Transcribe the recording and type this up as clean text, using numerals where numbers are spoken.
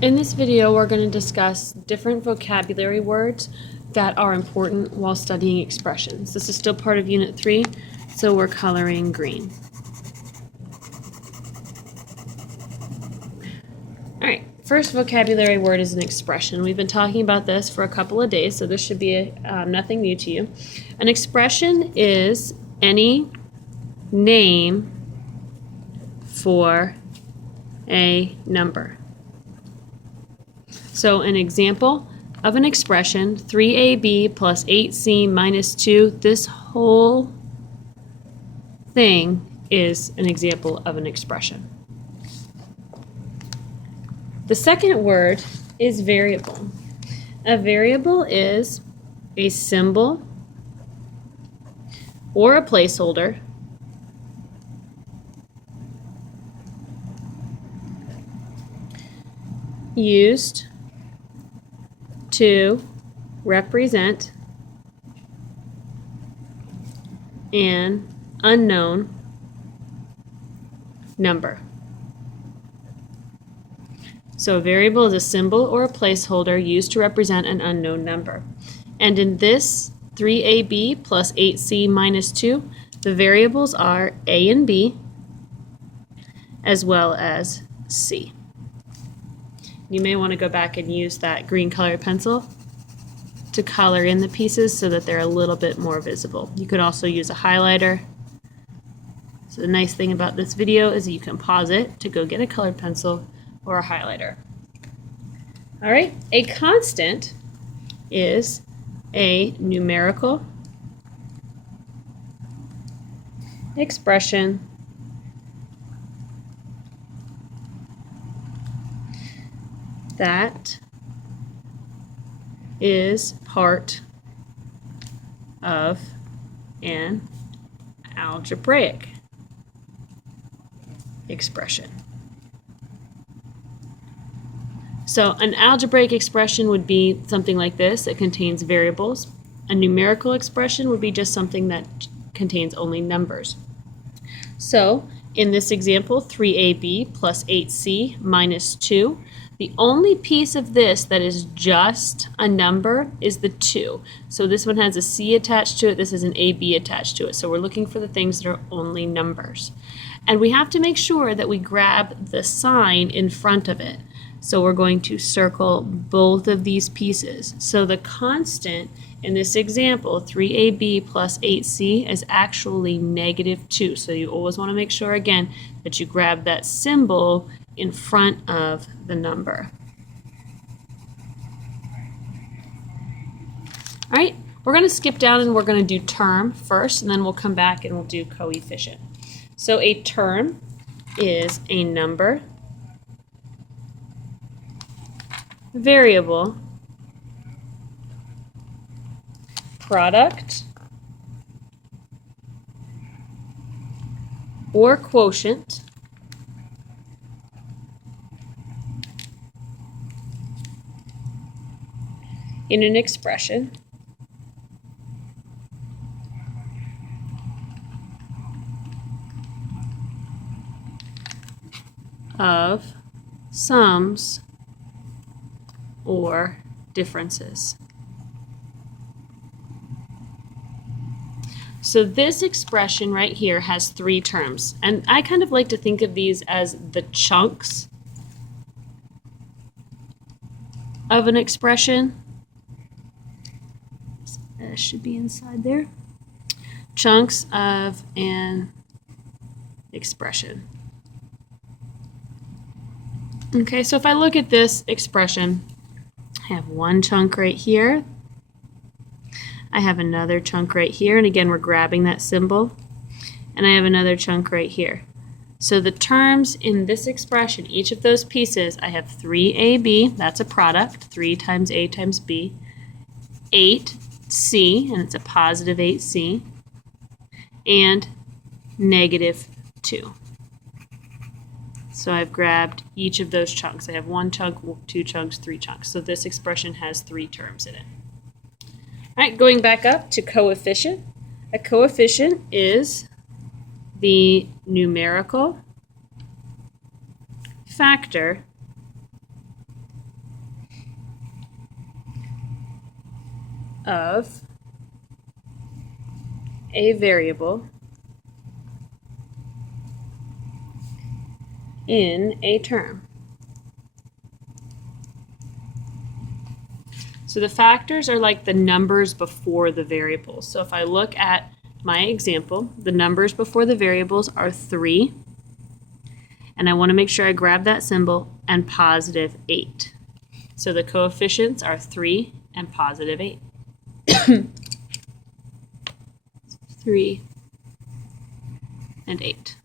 In this video, we're going to discuss different vocabulary words that are important while studying expressions. This is still part of Unit 3, so we're coloring green. All right, first vocabulary word is an expression. We've been talking about this for a couple of days, so this should be nothing new to you. An expression is any name for a number. So an example of an expression, 3ab plus 8c minus 2, this whole thing is an example of an expression. The second word is variable. A variable is a symbol or a placeholder used to represent an unknown number. So a variable is a symbol or a placeholder used to represent an unknown number. And in this 3ab plus 8c minus 2, the variables are a and b as well as c. You may want to go back and use that green colored pencil to color in the pieces so that they're a little bit more visible. You could also use a highlighter. So the nice thing about this video is you can pause it to go get a colored pencil or a highlighter. All right, a constant is a numerical expression that is part of an algebraic expression. So an algebraic expression would be something like this. It contains variables. A numerical expression would be just something that contains only numbers. So in this example, 3ab plus 8c minus 2, the only piece of this that is just a number is the 2. So this one has a c attached to it, this is an ab attached to it. So we're looking for the things that are only numbers. And we have to make sure that we grab the sign in front of it. So we're going to circle both of these pieces. So the constant in this example, 3ab plus 8c, is actually -2. So you always want to make sure, again, that you grab that symbol in front of the number. All right, we're going to skip down and we're going to do term first, and then we'll come back and we'll do coefficient. So a term is a number, variable, product, or quotient in an expression of sums or differences. So this expression right here has 3 terms, and I kind of like to think of these as the chunks of an expression. That should be inside there. Chunks of an expression. Okay, so if I look at this expression, I have one chunk right here. I have another chunk right here, and again, we're grabbing that symbol. And I have another chunk right here. So the terms in this expression, each of those pieces, I have 3ab, that's a product, 3 times a times b, 8c, and it's a positive 8c, and -2. So I've grabbed each of those chunks. I have 1 chunk, 2 chunks, 3 chunks. So this expression has 3 terms in it. All right, going back up to coefficient. A coefficient is the numerical factor of a variable in a term. So the factors are like the numbers before the variables. So if I look at my example, the numbers before the variables are 3, and I want to make sure I grab that symbol, and positive 8. So the coefficients are 3 and positive 8. 3 and 8.